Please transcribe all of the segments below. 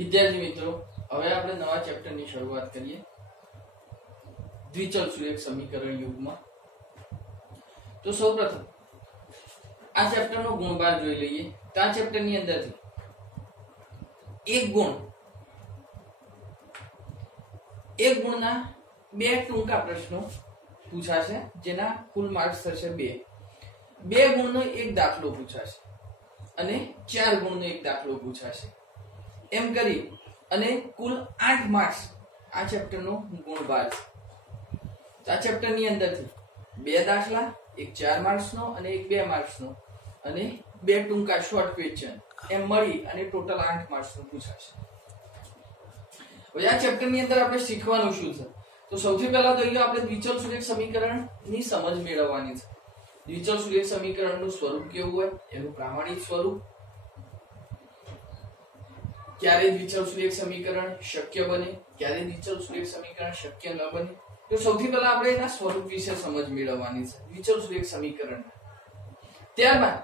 વિદ્યાર્થી મિત્રો, હવે આપણે નવા ચેપ્ટરની શરૂઆત કરીએ. દ્વિચલ સુરેખ સમીકરણ યુગમાં. તો સૌપ્રથમ આ ચેપ્ટરનો ગુણભાર જોઈ લઈએ. તો આ ચેપ્ટરની અંદરથી એક ગુણના બે ટૂંકા પ્રશ્નો પૂછાશે, જેના કુલ માર્ક્સ થશે 2. 2 ગુણનો એક દાખલો પૂછાશે અને 4 ગુણનો એક દાખલો પૂછાશે. એમ કરી અને કુલ 8 માર્ક્સ આ ચેપ્ટરનો ગુણભાર છે. આ ચેપ્ટરની અંદરથી 2 દાખલા, એક 4 માર્ક્સનો અને એક 2 માર્ક્સનો અને 2 ટૂંકા શોર્ટ ક્વેશ્ચન એમ મળી અને ટોટલ 8 માર્ક્સનું પૂછાશે. હવે આ ચેપ્ટરની અંદર આપણે શીખવાનું શું છે? તો સૌથી પહેલા તો અહીંયા આપણે દ્વિચલ સુરેખ સમીકરણની સમજ મેળવવાની છે. દ્વિચલ સુરેખ સમીકરણનું સ્વરૂપ કેવું હોય, એનું પ્રામાણિક સ્વરૂપ, ક્યારે દ્વિચલ સુરેખ સમીકરણ શક્ય બને, ક્યારે દ્વિચલ સુરેખ સમીકરણ શક્ય ન બને. તો સૌથી પહેલા આપણે એના સ્વરૂપ વિશે સમજ મેળવવાની છે, દ્વિચલ સુરેખ સમીકરણ. ત્યારબાદ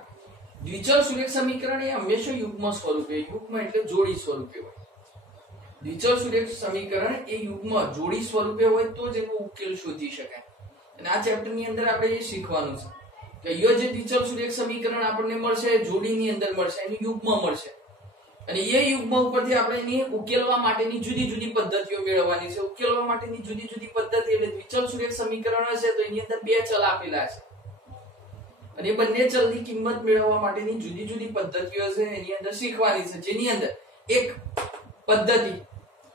દ્વિચલ સુરેખ સમીકરણ એ હંમેશા યુગ્મ સ્વરૂપે, યુગ્મ એટલે જોડી સ્વરૂપે હોય. દ્વિચલ સુરેખ સમીકરણ એ યુગ્મ જોડી સ્વરૂપે હોય તો જ એનો ઉકેલ શોધી શકાય. અને આ ચેપ્ટરની અંદર આપણે એ શીખવાનું છે કે અહીંયા જે દ્વિચલ સુરેખ સમીકરણ આપણને મળશે એ જોડીની અંદર મળશે, એનું યુગ્મ મળશે. અને એ યુગ્મ ઉપરથી આપણે એની ઉકેલવા માટેની જુદી જુદી પદ્ધતિઓ મેળવવાની છે. ઉકેલવા માટેની જુદી જુદી પદ્ધતિ એટલે દ્વિચલ સુરેખ સમીકરણ હશે તો એની અંદર 2 ચલ આપેલા છે અને બંને ચલની કિંમત મેળવવા માટેની જુદી જુદી પદ્ધતિઓ છે એની અંદર શીખવાની છે. જેની અંદર એક પદ્ધતિ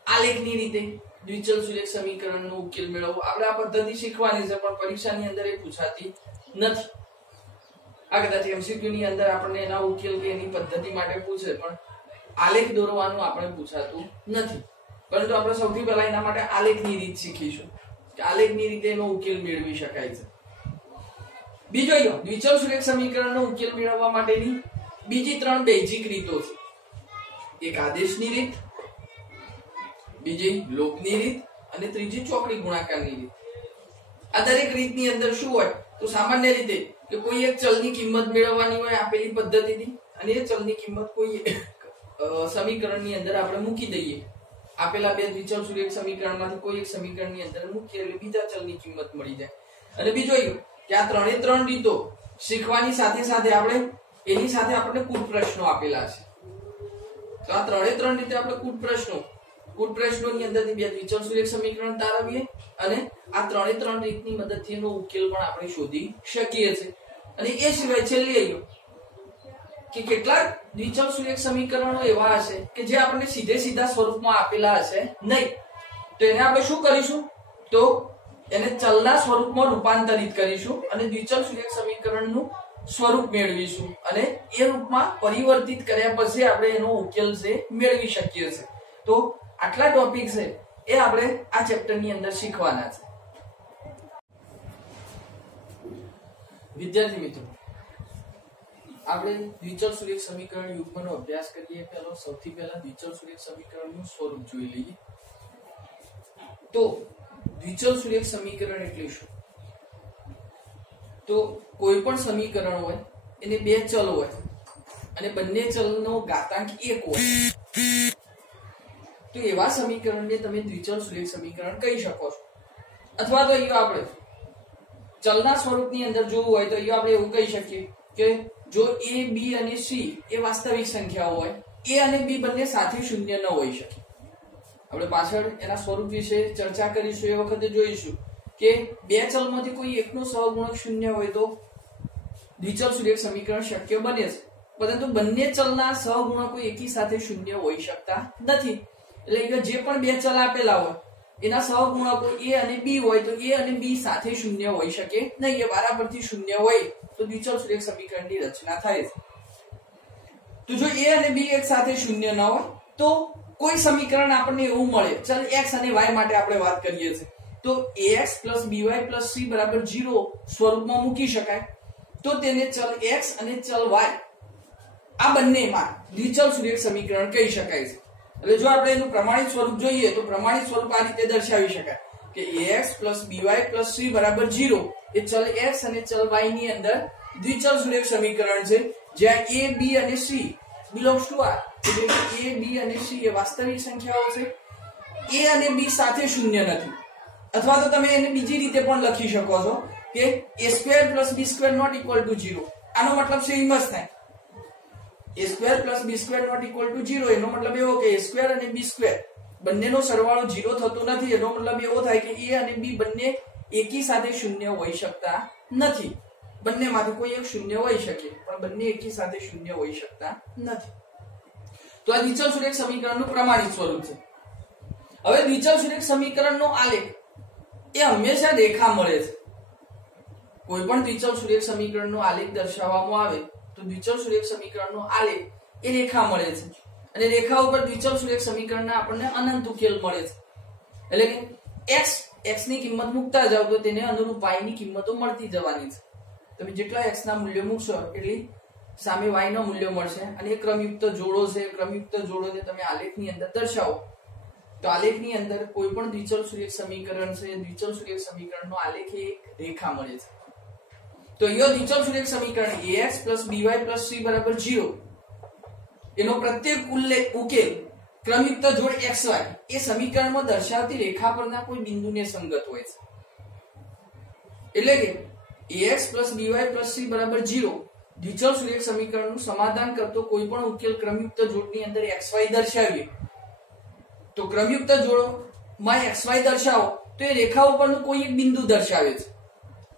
આલેખની રીતે દ્વિચલ સુરેખ સમીકરણનો ઉકેલ મેળવવો, આપણે આ પદ્ધતિ શીખવાની છે, પણ પરીક્ષાની અંદર એ પૂછાતી નથી. આ કદાચ MCQ ની અંદર આપણને એના ઉકેલ કે એની પદ્ધતિ માટે પૂછે, પણ આલેખ દોરવાનું આપણે પૂછાતું નથી. પરંતુ આપણે સૌથી પહેલા એના માટે આલેખની રીત શીખીશું કે આલેખની રીતે એનો ઉકેલ મેળવી શકાય છે. બીજો દ્વિચલ સુરેખ સમીકરણનો ઉકેલ મેળવવા માટેની બીજી 3 બેઝિક રીતો છે. એક આદેશની રીત, બીજી લોકની રીત અને ત્રીજી ચોકડી ગુણાકારની રીત. આ દરેક રીતની અંદર શું હોય તો સામાન્ય રીતે કે કોઈ એક ચલની કિંમત મેળવવાની હોય આપેલી પદ્ધતિથી, અને એ ચલની કિંમત કોઈ સમીકરણની અંદર આપણે મૂકી દઈએ. આપેલા 2 દ્વિચલ સુરેખ સમીકરણમાંથી કોઈ એક સમીકરણની અંદર મૂકીએ એટલે બીજા ચલની કિંમત મળી જાય. અને બીજો કે આ 3 રીતો શીખવાની સાથે સાથે આપણે એની સાથે આપણને કુટ પ્રશ્નો આપેલા છે. તો આ 3 રીતે આપણે કુટ પ્રશ્નોની અંદરથી 2 દ્વિચલ સુરેખ સમીકરણ તારવીએ અને આ 3 રીતની મદદથી એનો ઉકેલ પણ આપણે શોધી શકીએ છીએ. અને એ સિવાય છેલ્લે કે કેટલાક દ્વિચલ સુરેખ સમીકરણો એવા હશે કે જે આપણને સીધા સ્વરૂપમાં આપેલા હશે નહીં, તો એને આપણે શું કરીશું તો એને ચલના સ્વરૂપમાં રૂપાંતરિત કરીશું અને દ્વિચલ સુરેખ સમીકરણનું સ્વરૂપ મેળવીશું અને એ રૂપમાં પરિવર્તિત કર્યા પછી આપણે એનો ઉકેલ છે મેળવી શકીએ છીએ. તો આટલા ટોપિક છે એ આપણે આ ચેપ્ટરની અંદર શીખવાના છે. વિદ્યાર્થી મિત્રો, આપણે દ્વિચલ સુરેખ સમીકરણ યુગ્મનો અભ્યાસ કરીએ પહેલા સૌથી પહેલા દ્વિચલ સુરેખ સમીકરણનું સ્વરૂપ જોઈ લઈએ. તો દ્વિચલ સુરેખ સમીકરણ એટલે શું? તો કોઈ પણ સમીકરણ હોય એને 2 ચલ હોય અને બંને ચલનો ઘાતાંક 1 હોય તો એવા સમીકરણને તમે દ્વિચલ સુરેખ સમીકરણ કહી શકો છો. અથવા તો અહીંયા આપણે ચલના સ્વરૂપની અંદર જોવું હોય તો અહીંયા આપણે એવું કહી શકીએ કે જો a, b અને c એ વાસ્તવિક સંખ્યાઓ હોય, a અને b બંને સાથે શૂન્ય ન હોઈ શકે. આપણે પાછળ એના સ્વરૂપ વિશે ચર્ચા કરીશું, એ વખતે જોઈશું કે 2 ચલમાંથી કોઈ એકનો સહગુણક 0 હોય તો દ્વિચલ સુરેખ સમીકરણ શક્ય બને છે, પરંતુ બંને ચલના સહગુણકો એકી સાથે 0 હોઈ શકતા નથી. એટલે જે પણ 2 ચલ આપેલા હોય એના સહગુણકો a અને b હોય તો a અને b સાથે 0 હોઈ શકે નહીં. એ બરાબરથી 0 હોય તો દ્વિચલ સુરેખ સમીકરણની રચના થાય છે. તો જો a અને b એક સાથે 0 ન હોય તો કોઈ સમીકરણ આપણને એવું મળે, ચલ x અને y માટે આપણે વાત કરીએ છીએ, તો ax + by + c = 0 સ્વરૂપમાં મૂકી શકાય. તો તેને ચલ x અને ચલ y આ બંનેમાં દ્વિચલ સુરેખ સમીકરણ કહી શકાય છે. એટલે જો આપણે એનું પ્રમાણિત સ્વરૂપ જોઈએ તો પ્રમાણિત સ્વરૂપ આ રીતે દર્શાવી શકાય કે ax + by + c = 0 એ ચલ x અને ચલ y ની અંદર દ્વિચલ સુરેખ સમીકરણ છે, જ્યાં a, b અને c belongs to R. એટલે a b અને c એ વાસ્તવિક સંખ્યાઓ છે. a અને b સાથે શૂન્ય નથી. અથવા તો તમે એને બીજી રીતે પણ લખી શકો છો કે a² + b² not equal to 0. આનો મતલબ સેમ જ થાય. a² + b² not equal to 0 એનો મતલબ એવો કે a² અને b² બંનેનો સરવાળો 0 થતો નથી. એનો મતલબ એવો થાય કે a અને b બંને એકી સાથે શૂન્ય હોઈ શકતા નથી. બંનેમાંથી કોઈ એક શૂન્ય હોઈ શકે પણ બંને એકી સાથે શૂન્ય હોઈ શકતા નથી. તો આ દ્વિચલ સુરેખ સમીકરણનું પ્રમાણિત સ્વરૂપ છે. હવે દ્વિચલ સુરેખ સમીકરણનો આલેખ એ હંમેશા રેખા મળે છે. કોઈ પણ દ્વિચલ સુરેખ સમીકરણનો આલેખ દર્શાવવામાં આવે તો દ્વિચલ સુરેખ સમીકરણનો આલેખ એ રેખા મળે છે. અને રેખા ઉપર દ્વિચલ સુરેખ સમીકરણના આપણને અનંત ઉકેલ મળે છે. એટલે કે x ની કિંમત મૂકતા જાવ તો તેને અનુરૂપ y ની કિંમતો મળતી જવાની છે. તમે જેટલા x ના મૂલ્ય મૂકશો એટલી સામે y નું મૂલ્ય મળશે. અને એ ક્રમયુક્ત જોડો છે. ક્રમયુક્ત જોડોને તમે આલેખની અંદર દર્શાવો તો આલેખની અંદર કોઈ પણ દ્વિચલ સુરેખ સમીકરણ છે. દ્વિચલ સુરેખ સમીકરણનો આલેખ એક રેખા મળે છે. તો અહીંયા દ્વિચલ સુરેખ સમીકરણ ax + by + c = 0 એનો પ્રત્યેક ઉકેલ ક્રમયુક્ત જોડ xy એ સમીકરણમાં દર્શાવતી રેખા પરના કોઈ બિંદુને સંગત હોય છે. એટલે કે ax + by + c = 0 દ્વિચલ સુરેખ સમીકરણનું સમાધાન કરતો કોઈ પણ ઉકેલ ક્રમયુક્ત જોડની અંદર xy દર્શાવીએ તો ક્રમયુક્ત જોડમાં xy દર્શાવો તો એ રેખા ઉપરનું કોઈ એક બિંદુ દર્શાવે છે.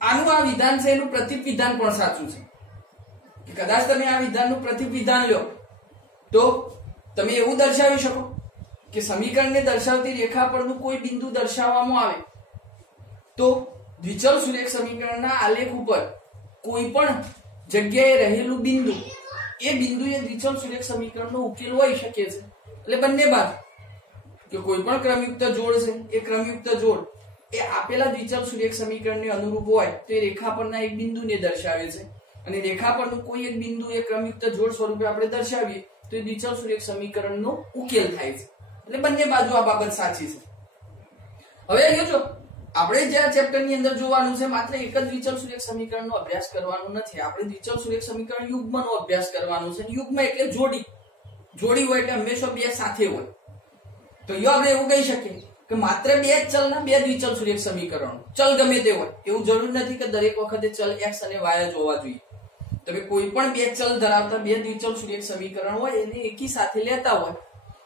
આનું આ વિધાન છે એનું પ્રતિવિધાન પણ સાચું છે. કે કદાચ તમે આ વિધાનનું પ્રતિવિધાન લો તો તમે એવું દર્શાવી શકો કે સમીકરણને દર્શાવતી રેખા પરનું કોઈ બિંદુ દર્શાવવામાં આવે તો દ્વિચલ સુરેખ સમીકરણના આલેખ ઉપર કોઈ પણ જગ્યાએ રહેલું બિંદુ એ બિંદુ એ દ્વિચલ સુરેખ સમીકરણનો ઉકેલ હોઈ શકે છે. એટલે બંને બાજુ કે કોઈ પણ ક્રમયુક્ત જોડ છે એ ક્રમયુક્ત જોડ એ આપેલા દ્વિચલ સુરેખ સમીકરણને અનુરૂપ હોય તો એ રેખા પરના એક બિંદુને દર્શાવે છે. અને રેખા પરનું કોઈ એક બિંદુ એ ક્રમયુક્ત જોડ સ્વરૂપે આપણે દર્શાવીએ તો એ દ્વિચલ સુરેખ સમીકરણનો ઉકેલ થાય છે. એટલે બંને બાજુ આ બાબત સાચી છે. હવે અહીંયા જો આપણે જે આ ચેપ્ટરની અંદર જોવાનું છે માત્ર એક જ દ્વિચલ સુરેખ સમીકરણનો અભ્યાસ કરવાનો નથી. આપણે દ્વિચલ સુરેખ સમીકરણ યુગ્મનો અભ્યાસ કરવાનો છે. યુગ્મ એટલે જોડી હોય એટલે હંમેશા બે સાથે હોય. તો અહીંયા આપણે એવું કહી શકીએ કે માત્ર બે જ ચલના બે દ્વિચલ સુરેખ સમીકરણો ચલ ગમે તે હોય એવું જરૂર નથી કે દરેક વખતે ચલ x અને y જ હોવા જોઈએ. તમે કોઈ પણ બે ચલ ધરાવતા બે દ્વિચલ સુરેખ સમીકરણ હોય એને એકી સાથે લેતા હોય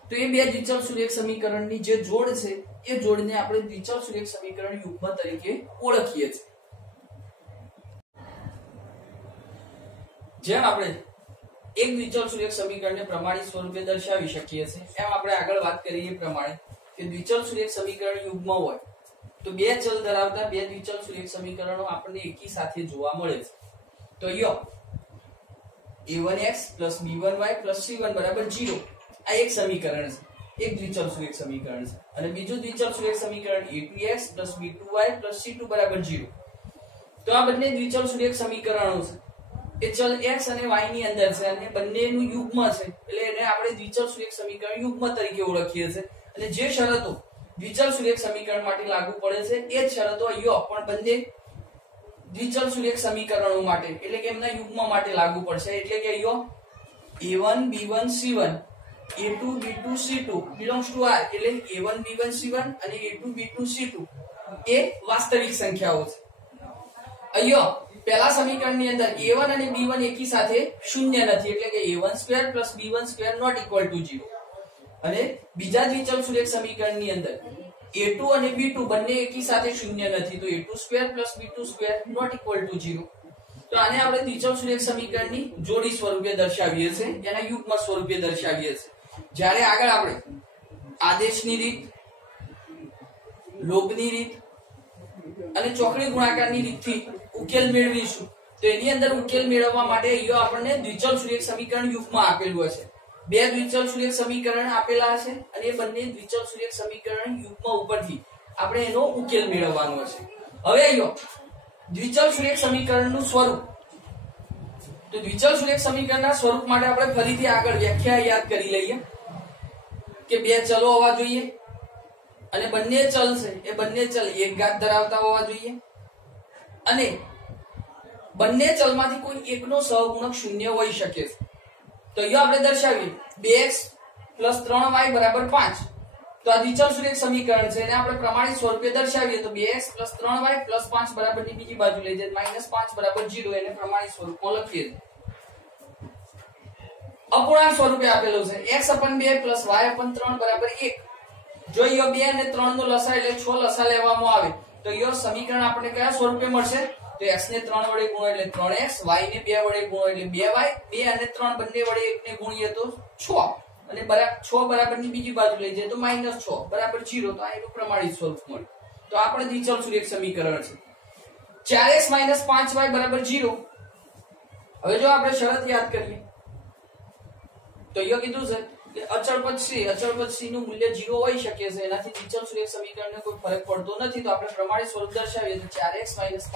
તો એ બે દ્વિચલ સુરેખ સમીકરણની જે જોડ છે એ જોડને આપણે દ્વિચલ સુરેખ સમીકરણ યુગ્મ તરીકે ઓળખીએ છીએ. જેમ આપણે એક દ્વિચલ સુરેખ સમીકરણને પ્રમાણિત સ્વરૂપે દર્શાવી શકીએ છીએ એમ આપણે આગળ વાત કરીએ એ પ્રમાણે કે દ્વિચલ સુરેખ સમીકરણ યુગ્મ હોય તો બે ચલ ધરાવતા બે દ્વિચલ સુરેખ સમીકરણો આપણને એકી સાથે જોવા મળે છે. તો a1x + b1y + c1 = 0 આ એક સમીકરણ છે. એક દ્વિચલ સુરેખ સમીકરણ છે. અને બીજું દ્વિચલ સુરેખ સમીકરણ a2x + b2y + c2 = 0. તો આ બંને દ્વિચલ સુરેખ સમીકરણો છે એ ચલ x અને y ની અંદર છે અને બંનેનું યુગ્મ છે. એટલે એને આપણે દ્વિચલ સુરેખ સમીકરણ યુગ્મ તરીકે ઓળખીએ છીએ. અને જે શરતો દ્વિચલ સુરેખ સમીકરણ માટે લાગુ પડે છે એ જ શરતો અહીંયા પણ બંને દ્વિચલ સુરેખ સમીકરણો માટે એટલે કે એમના યુગ્મ માટે લાગુ પડશે. એટલે કે અહીંયા a1 b1 c1 a2 b2 c2 belongs to R એટલે a1 b1 c1 અને a2 b2 c2 એ વાસ્તવિક સંખ્યાઓ છે. અહીંયા પહેલા સમીકરણની અંદર a1 અને b1 એકી સાથે શૂન્ય નથી એટલે કે a1² + b1² not equal to 0. અને બીજા દ્વિચલ સુરેખ સમીકરણની અંદર a2 અને b2 બંને એકી સાથે શૂન્ય નથી તો a2² + b2² not equal to 0. તો આને આપણે દ્વિચલ સુરેખ સમીકરણની જોડી સ્વરૂપે દર્શાવીએ છીએ એના યુગ્મ સ્વરૂપે દર્શાવીએ છીએ. જ્યારે આગળ આપણે આદેશની રીત, લોભની રીત અને ચોકડી ગુણાકારની રીતથી ઉકેલ મેળવીશું તો એની અંદર ઉકેલ મેળવવા માટે અહીંયા આપણને દ્વિચલ સુરેખ સમીકરણ યુગ્મ આપેલું હશે. બે દ્વિચલ સુરેખ સમીકરણ આપેલા હશે અને એ બંને દ્વિચલ સુરેખ સમીકરણ યુગ્મ ઉપરથી આપણે એનો ઉકેલ મેળવવાનો હશે. હવે અહીંયા દ્વિચલ સુરેખ સમીકરણનું સ્વરૂપ તો દ્વિચલ સુરેખ સમીકરણના સ્વરૂપ માટે આપણે ફરીથી આગળ વ્યાખ્યા યાદ કરી લઈએ કે બે ચલો હોવા જોઈએ અને બંને ચલ છે એ બંને ચલ એક ઘાત ધરાવતા હોવા જોઈએ અને બંને ચલમાંથી કોઈ એકનો સહગુણક શૂન્ય હોઈ શકે છે. તો અહીંયા આપણે દર્શાવીએ 2x + 3y = 5. તો આ દ્વિચલ સુરેખ સમીકરણ છે, એને આપણે પ્રમાણિત સ્વરૂપે દર્શાવીએ તો 2x + 3y + 5 બરાબરની બીજી બાજુ લઈ જઈએ -5 = 0, એને પ્રમાણિત સ્વરૂપમાં લખીએ. અપૂર્ણાંક સ્વરૂપે આપેલું છે x/2 + y/3 = 1. જો અહીંયા 2 અને 3 નો લસા એટલે 6 લસા લેવામાં આવે તો અહીંયા સમીકરણ આપણે કયા સ્વરૂપે મળશે? તો x ને 3 વડે ગુણો એટલે 3x, y ને 2 વડે ગુણો એટલે 2y, 2 અને 3 બંને વડે 1 ને ગુણીએ તો 6 અને 6 બરાબરની બીજી બાજુ લઈ જઈએ તો -6 = 0. તો આ એનું પ્રમાણિત સ્વરૂપ મળ્યું. તો આપણે દ્વિચલ સુરેખ સમીકરણ છે. 4x - 5y = 0. હવે જો આપણે શરત યાદ કરીએ તો અહીંયા કીધું છે કે અચળ પદ c નું મૂલ્ય 0 હોઈ શકે છે, એનાથી દ્વિચલ સુરેખ સમીકરણને કોઈ ફરક પડતો નથી. તો આપણે પ્રમાણિત સ્વરૂપ દર્શાવીએ તો 4x - 5y +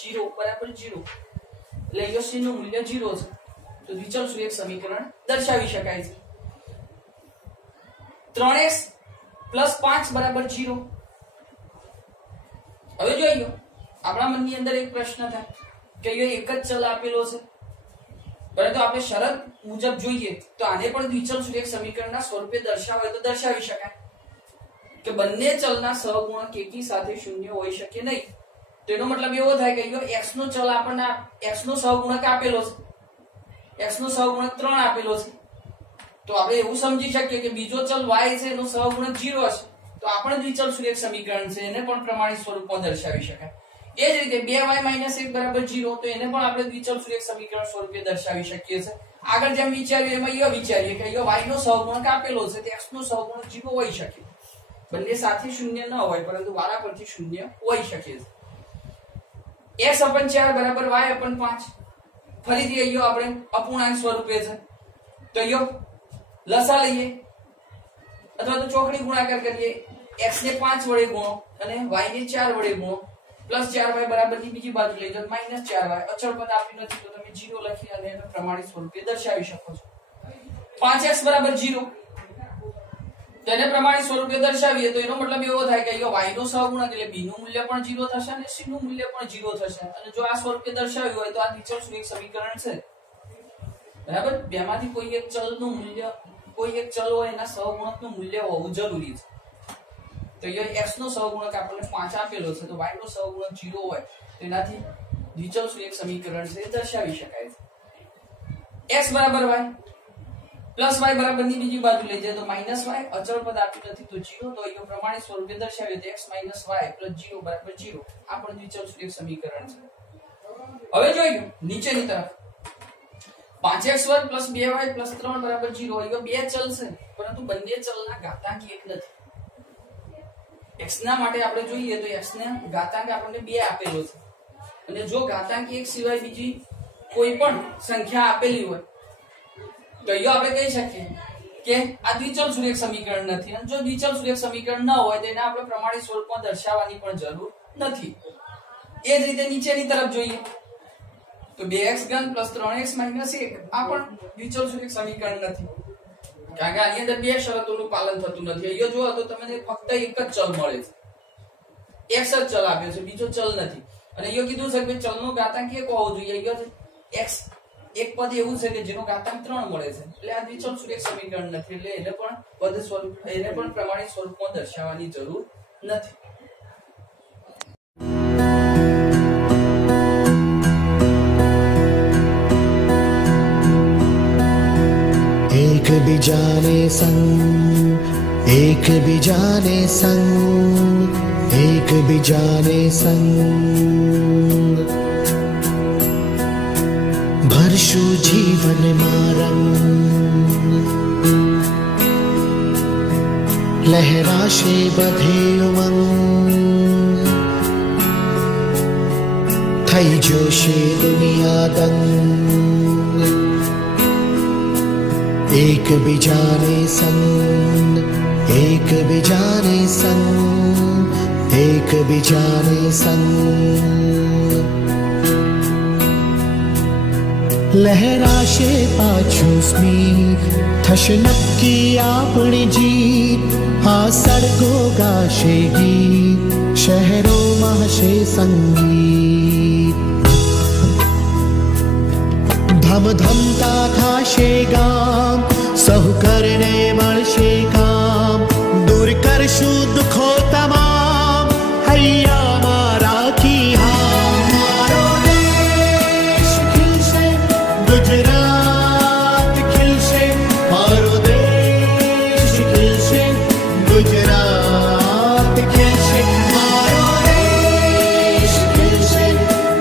0 = 0. એટલે અહીંયા c નું મૂલ્ય 0 છે, તો દ્વિચલ સુરેખ સમીકરણ દર્શાવી શકાય છે. 3x + 5 = 0. હવે જોઈએ આપણા મનની અંદર એક પ્રશ્ન થાય કે અહીંયા એક જ ચલ આપેલો છે, પરંતુ આપણે શરત મુજબ જોઈએ તો આને પણ દ્વિચલ સુરેખ સમીકરણના સ્વરૂપે દર્શાવે તો દર્શાવી શકાય કે બંને ચલના સહગુણક એકી સાથે શૂન્ય હોઈ શકે નહીં. તો એનો મતલબ એવો થાય કે અહીંયા x નો ચલ આપણને x નો સહગુણક આપેલો છે, x નો સહગુણક 3 આપેલો છે. તો આપણે એવું સમજી શકીએ કે બીજો ચલ y છે એનો સહગુણક 0 છે. તો આપણે દ્વિચલ સુરેખ સમીકરણ છે એને પણ પ્રમાણિત સ્વરૂપમાં દર્શાવી શકાય. એ જ રીતે 2y - 1 = 0. તો એને પણ આપણે દ્વિચલ સુરેખ સમીકરણ સ્વરૂપે દર્શાવી શકીએ છીએ. આગળ જેમ વિચાર્યું એમાં અહીંયા વિચારીએ કે અહીંયા y નો સહગુણક આપેલો છે તો x નો સહગુણક 0 હોઈ શકે. બંને સાથે શૂન્ય ન હોય પરંતુ વારા પરથી શૂન્ય હોઈ શકે છે. x/4 = y/5. ફરીથી અહીંયા આપણે અપૂર્ણાંક સ્વરૂપે છે તો અહીંયા લસા લઈએ અથવા તો ચોકડી ગુણાકાર કરીએ. x ને 5 વડે ગુણો અને y ને 4 વડે ગુણો +4y બરાબરની બીજી બાજુ લઈ જાઓ -4y. અચળ પદ આપ્યું નથી તો તમે 0 લખી અને એને પ્રમાણિત સ્વરૂપે દર્શાવી શકો છો. 5x = 0. તેને પ્રમાણિત સ્વરૂપે દર્શાવીએ તો એનો મતલબ એવો થાય કે અહીંયા y નો સહગુણક એટલે b નું મૂલ્ય પણ 0 થશે અને c નું મૂલ્ય પણ 0 થશે. અને જો આ સ્વરૂપે દર્શાવ્યું હોય તો આ દ્વિચલ સુરેખ સમીકરણ છે. બરાબર, બેમાંથી કોઈ એક ચલનું મૂલ્ય કોઈ એક ચલ હોય એના સહગુણકનું મૂલ્ય હોવું જરૂરી છે. તો અહીંયા x નો સહગુણક આપણને 5 આપેલો છે તો y નો સહગુણક 0 હોય તો એનાથી દ્વિચલ સુરેખ સમીકરણ છે દર્શાવી શકાય છે. x = y + y બરાબરની બીજી બાજુ લઈ જાય તો -y. અચળ પદ આપ્યું નથી તો 0. તો અહીંયા પ્રમાણિત સ્વરૂપે દર્શાવીએ તો x - y + 0 = 0. આ પણ દ્વિચલ સુરેખ સમીકરણ છે. હવે જોઈએ નીચેની તરફ 5x² + 2y + 3 = 0. અહીંયા બે ચલ છે પરંતુ બંને ચલના ઘાતાંક એક નથી. x ના માટે આપણે જોઈએ તો x ને ઘાતાંક આપણને 2 આપેલો છે અને જો ઘાતાંક 1 સિવાય બીજી કોઈ પણ સંખ્યા આપેલી હોય તો અહીંયા આપણે કહી શકીએ કે આ દ્વિચલ સુરેખ સમીકરણ નથી. અને જો દ્વિચલ સુરેખ સમીકરણ ન હોય તો એને આપણે પ્રમાણિત સ્વરૂપમાં દર્શાવવાની પણ જરૂર નથી. એ જ રીતે નીચેની તરફ જોઈએ તો 2x³ + 3x - 1 આ પણ દ્વિચલ સુરેખ સમીકરણ નથી, કારણ કે આની અંદર બે શરતોનું પાલન થતું નથી. અહીંયા જો તો તમને ફક્ત એક જ ચલ મળે છે, x જ ચલ આપ્યો છે, બીજો ચલ નથી. અને અહીંયા કીધું છે કે ચલનો ઘાતાંક 1 હોવો જોઈએ. અહીંયા x એક પદ એવું છે કે જેનો ઘાતાંક 3 મળે છે, એટલે આ દ્વિચલ સુરેખ સમીકરણ નથી. એટલે એને પણ પદ સ્વરૂપ એને પણ પ્રમાણિત સ્વરૂપમાં દર્શાવવાની જરૂર નથી. एक बिजाने संग एक बिजाने संग एक बिजाने संग भरशु जीवन मारंग लहराशे बधे उमंग थई जोशे दुनिया दंग एक बिजाने संग एक बिजाने संग एक बिजाने संग लहराशे पाछू स्मित थशे नक्की आपणी जीत आ सड़को गाशे गीत शहरों महशे संगीत ધમધમતા થાશે ગામ, સહુ કરને મળશે કામ, દૂર કરશું દુઃખો તમામ, હૈયા મારા કી હામ. મારો દેશ ખીલશે, ગુજરાત ખીલશે, મારો દેશ ખીલશે, ગુજરાત ખીલશે, મારો દેશ ખીલશે,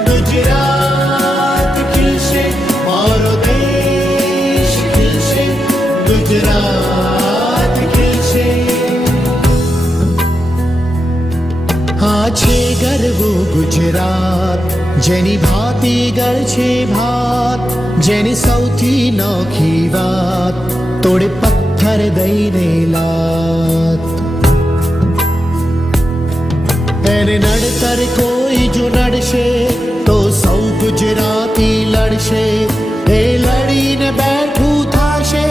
ગુજરાત ખીલશે, મારો દેશ ખીલશે, ગુજરાત ખીલશે. આ છે ગરવું ગુજરાત, જેની ભાતી ગળ છે ભાત, જેની સૌથી નોખી વાત, તોડે પથ્થર દઈને લાત. એને નડતર કોઈ જો નડશે તો સૌ ગુજરાતી લડશે. એ લડીને બેઠું થાશે,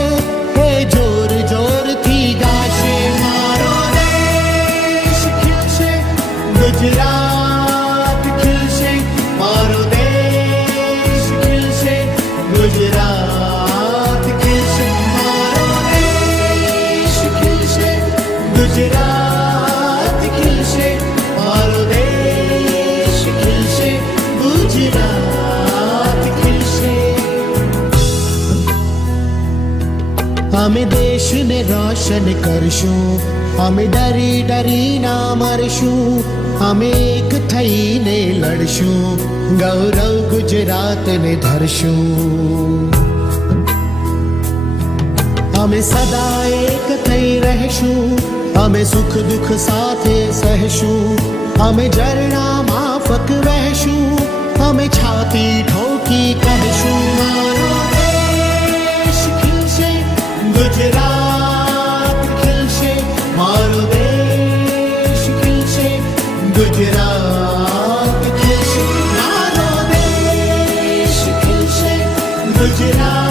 એ જોર જોરથી ગાશે. મારો દેશ ખીલશે, ગુજરાત ખીલશે, મારો દેશ ખીલશે, ગુજરાત ખીલશે, મારો દેશ ખીલશે, ગુજરાત ખીલશે, મારો દેશ ખીલશે, ગુજરાત ખીલશે. અમે દેશને રોશન કરશું, અમે ડરી ડરી ના મરશું, અમે એક થઈને લડશું, ગૌરવ ગુજરાતને ધરશું. અમે સદા એક થઈ રહેશું, અમે સુખ દુઃખ સાથે સહેશું, અમે ઝરણા માફક વહેશું, અમે છાતી ઠોકી કહેશું. મારો દેશ ખીલશે, ગુજરાત ખીલશે, મારો દેશ ખીલશે, ગુજરાત ખીલશે, મારો દેશ ખીલશે, ગુજરાત